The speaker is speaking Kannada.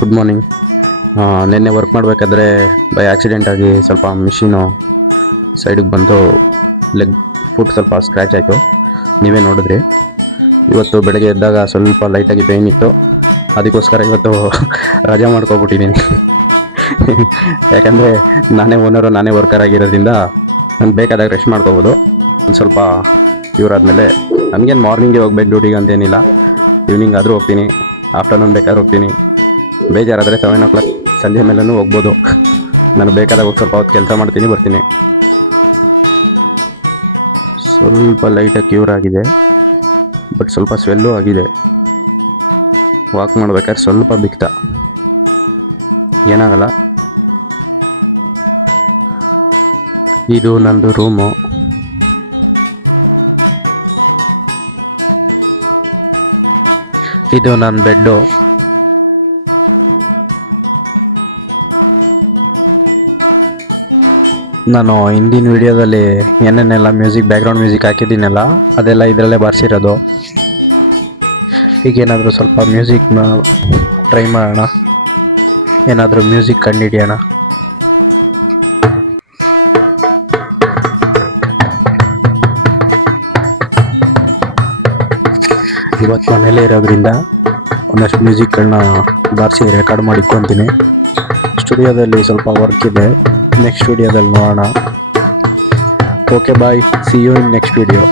Good morning. ನಿನ್ನೆ ವರ್ಕ್ ಮಾಡಬೇಕಾದ್ರೆ ಬೈ ಆಕ್ಸಿಡೆಂಟ್ ಆಗಿ ಸ್ವಲ್ಪ ಮಿಷಿನು ಸೈಡಿಗೆ ಬಂದು ಲೆಗ್ ಫುಟ್ ಸ್ವಲ್ಪ ಸ್ಕ್ರ್ಯಾಚ್ ಆಯಿತು. ನೀವೇ ನೋಡಿದ್ರಿ. ಇವತ್ತು ಬೆಳಗ್ಗೆ ಎದ್ದಾಗ ಸ್ವಲ್ಪ ಲೈಟಾಗಿ ಪೇಯ್ನ್ ಇತ್ತು, ಅದಕ್ಕೋಸ್ಕರ ಇವತ್ತು ರಜೆ ಮಾಡ್ಕೊಬಿಟ್ಟಿದ್ದೀನಿ. ಯಾಕಂದರೆ ನಾನೇ ಓನರು, ನಾನೇ ವರ್ಕರ್ ಆಗಿರೋದ್ರಿಂದ ನಾನು ಬೇಕಾದಾಗ ರೆಸ್ಟ್ ಮಾಡ್ಕೋಬೋದು. ಒಂದು ಸ್ವಲ್ಪ ಇವರಾದಮೇಲೆ ನನಗೇನು ಮಾರ್ನಿಂಗ್ಗೆ ಹೋಗ್ಬೇಕು ಡ್ಯೂಟಿಗೆ ಅಂತೇನಿಲ್ಲ, ಈವ್ನಿಂಗ್ ಆದರೂ ಹೋಗ್ತೀನಿ, ಆಫ್ಟರ್ನೂನ್ ಬೇಕಾದ್ರೆ ಹೋಗ್ತೀನಿ. ಬೇಜಾರಾದರೆ 7 o'clock ಸಂಜೆ ಮೇಲೂ ಹೋಗ್ಬೋದು. ನಾನು ಬೇಕಾದಾಗ ಹೋಗಿ ಸ್ವಲ್ಪ ಹೊತ್ತು ಕೆಲಸ ಮಾಡ್ತೀನಿ, ಬರ್ತೀನಿ. ಸ್ವಲ್ಪ ಲೈಟಾಗಿ ಕ್ಯೂರ್ ಆಗಿದೆ, ಬಟ್ ಸ್ವಲ್ಪ ಸ್ವೆಲ್ಲು ಆಗಿದೆ. ವಾಕ್ ಮಾಡ್ಬೇಕಾದ್ರೆ ಸ್ವಲ್ಪ ಬಿಕ್ತ, ಏನಾಗಲ್ಲ. ಇದು ನಂದು ರೂಮು. ಇದು ನನ್ನ ಬೆಡ್ಡು. ನಾನು ಹಿಂದಿನ ವಿಡಿಯೋದಲ್ಲಿ ಏನೇನೆಲ್ಲ ಬ್ಯಾಕ್ಗ್ರೌಂಡ್ ಮ್ಯೂಸಿಕ್ ಹಾಕಿದ್ದೀನಲ್ಲ, ಅದೆಲ್ಲ ಇದರಲ್ಲೇ ಬಾರಿಸಿರೋದು. ಈಗೇನಾದರೂ ಸ್ವಲ್ಪ ಮ್ಯೂಸಿಕ್ನ ಟ್ರೈ ಮಾಡೋಣ, ಏನಾದರೂ ಮ್ಯೂಸಿಕ್ ಕಂಡುಹಿಡಿಯೋಣ. ಇವತ್ತು ಮನೇಲೇ ಇರೋದ್ರಿಂದ ಒಂದಷ್ಟು ಮ್ಯೂಸಿಕ್ಗಳನ್ನ ಬಾರಿಸಿ ರೆಕಾರ್ಡ್ ಮಾಡಿ ಇಟ್ಕೊತೀನಿ. ಸ್ಟುಡಿಯೋದಲ್ಲಿ ಸ್ವಲ್ಪ ವರ್ಕ್ ಇದೆ, ನೆಕ್ಸ್ಟ್ ವಿಡಿಯೋದಲ್ಲಿ ನೋಡೋಣ. Okay bye, see you in next video.